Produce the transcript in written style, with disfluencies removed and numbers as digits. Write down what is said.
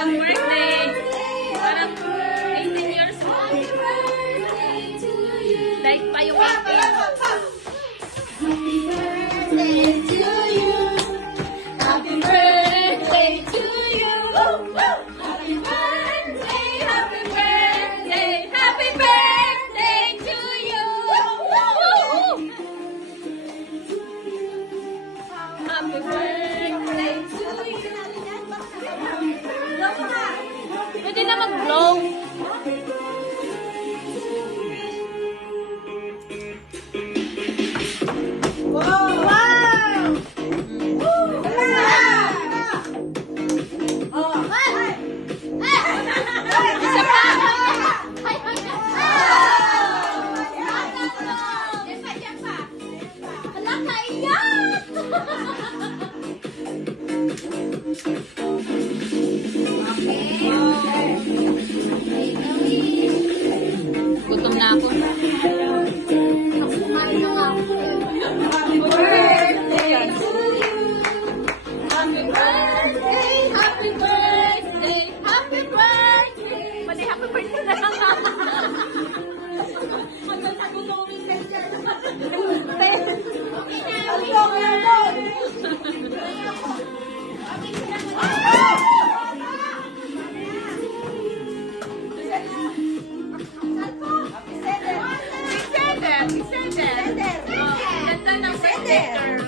Happy birthday! Parang 18 years old. Like pa yung 18. Happy birthday to you. Happy birthday, happy birthday, happy birthday to you. Happy birthday to you. Pwede na mag-blow. Isa pa. Hala, kaiyak! Gutom na ako. Kumain na nga ako eh. Happy birthday! Happy birthday, happy birthday, happy birthday. Mali, happy birthday na lang. Magkakagulungin na dyan. Ganda ng birthday girl.